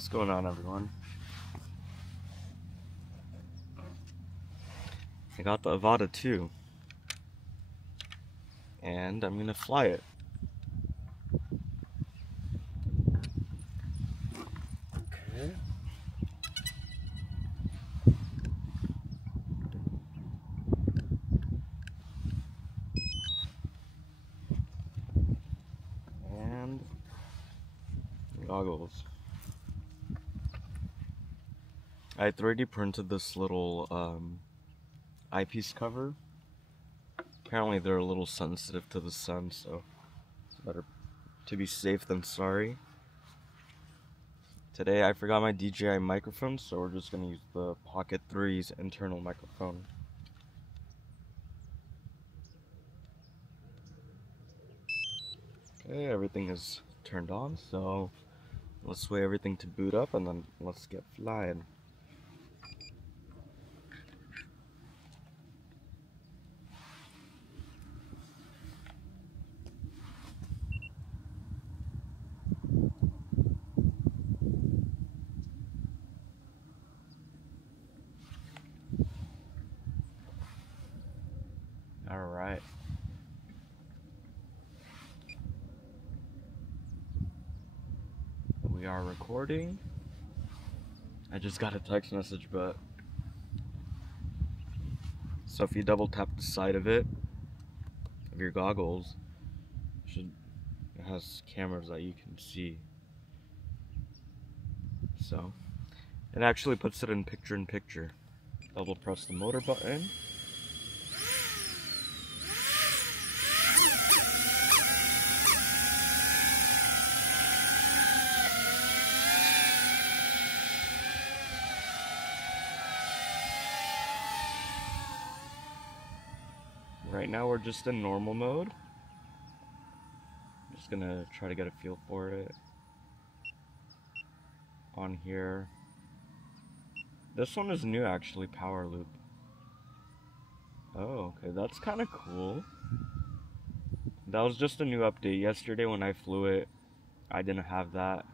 What's going on, everyone? I got the Avata 2, and I'm gonna fly it. Okay. And goggles. I 3D printed this little eyepiece cover. Apparently they're a little sensitive to the sun, so it's better to be safe than sorry. Today I forgot my DJI microphone, so we're just gonna use the Pocket 3's internal microphone. Okay, everything is turned on, so let's wait everything to boot up and then let's get flying. Alright. We are recording. I just got a text message, but so if you double tap the side of it, of your goggles, it has cameras that you can see. So it actually puts it in picture. Double press the motor button. Right now we're just in normal mode. I'm just gonna try to get a feel for it. On here. This one is new actually, power loop. Oh, okay, that's kind of cool. That was just a new update. Yesterday when I flew it, I didn't have that.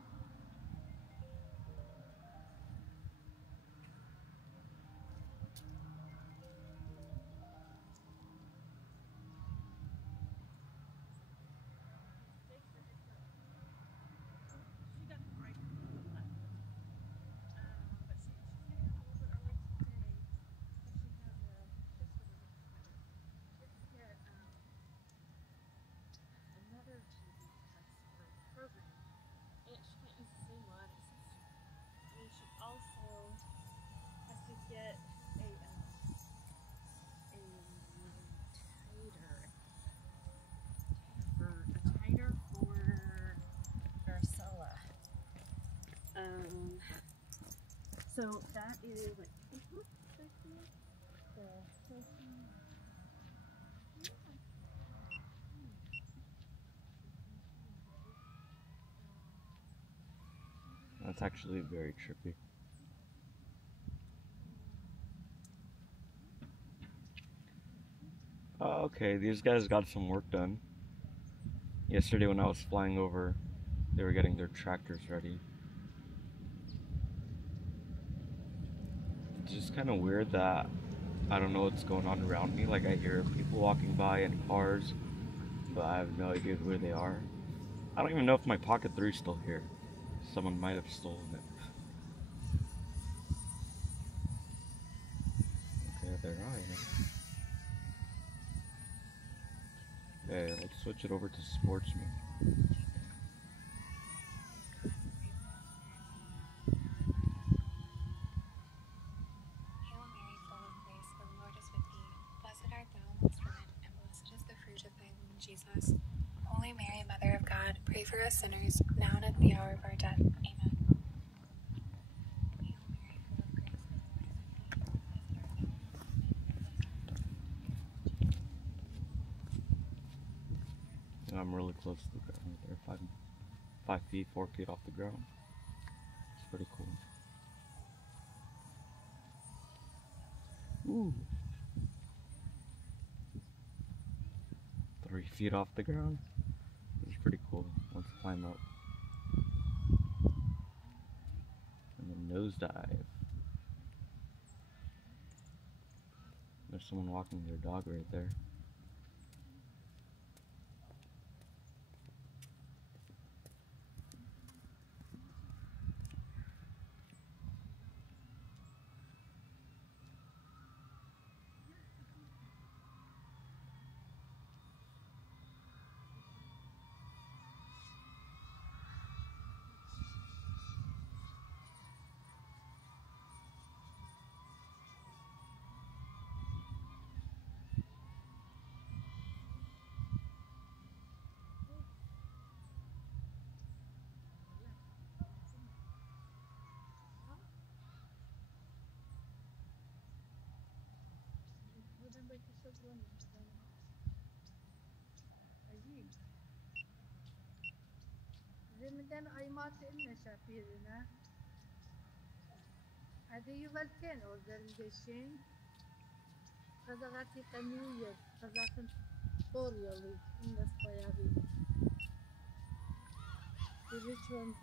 So that is like That's actually very trippy. Oh, okay, these guys got some work done. Yesterday when I was flying over, they were getting their tractors ready. It's just kind of weird that I don't know what's going on around me. Like I hear people walking by and cars, but I have no idea where they are. I don't even know if my Pocket 3 is still here. Someone might have stolen it. Okay, there I am. Okay, let's switch it over to sportsman. Jesus. Holy Mary, Mother of God, pray for us sinners, now and at the hour of our death. Amen. I'm really close to the ground. They're 5 feet, 4 feet off the ground. It's pretty cool. Ooh. 3 feet off the ground. It's pretty cool. Let's climb up. nosedive. There's someone walking their dog right there. Zeminden aymat eline şapirine. Hadi yuvalken orderin deşin. Kazakati kaniyye. Kazakın doğru yolu. İndes bayağı bir. Which one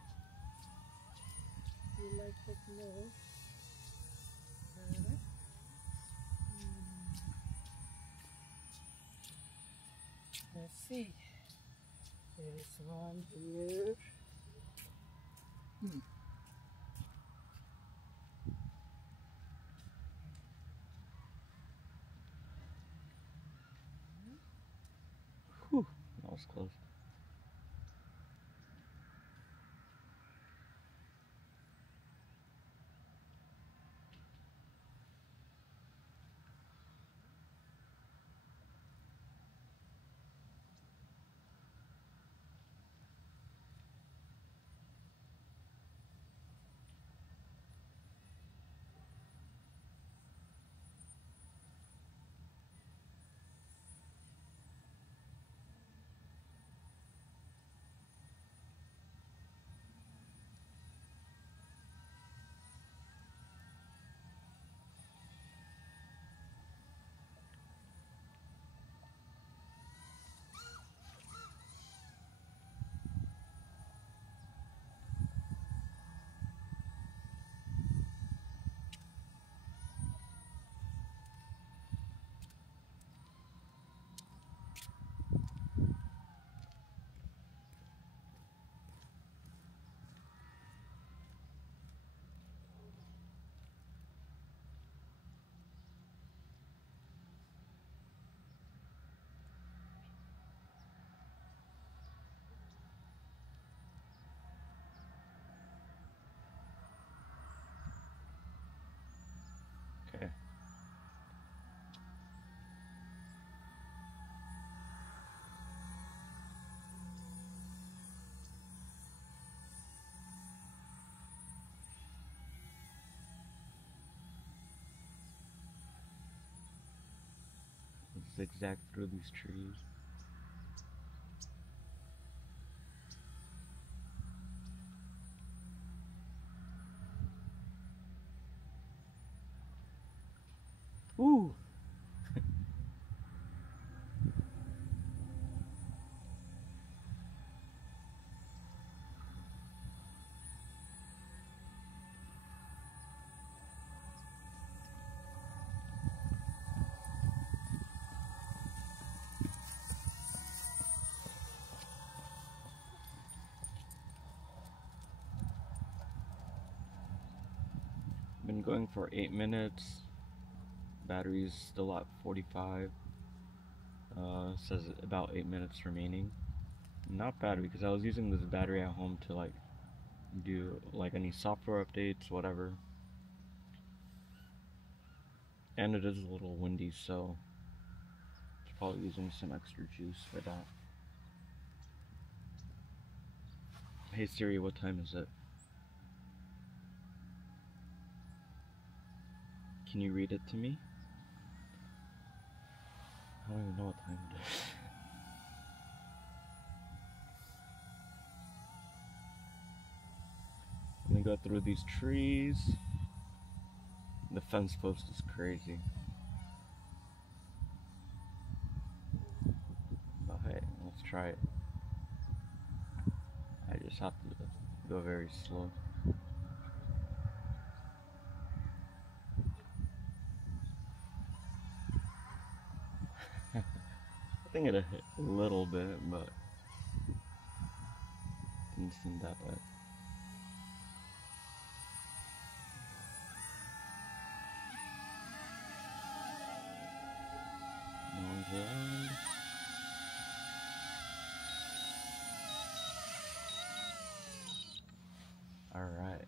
you like to know? Let's see. There's one here. Whew, that was close. Okay. Zigzag through these trees. Ooh! Been going for 8 minutes. Battery's still at 45. Says about 8 minutes remaining. Not bad because I was using this battery at home to like do like any software updates, whatever. And it is a little windy, so it's probably using some extra juice for that. Hey Siri, what time is it? Can you read it to me? I don't even know what time it is. Let me go through these trees. The fence post is crazy. But hey, let's try it. I just have to go very slow. think it hit a little bit, but didn't seem that bad. No one's around. All right.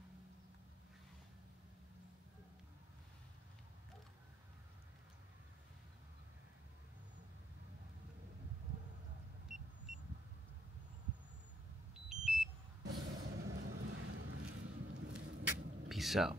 Peace out.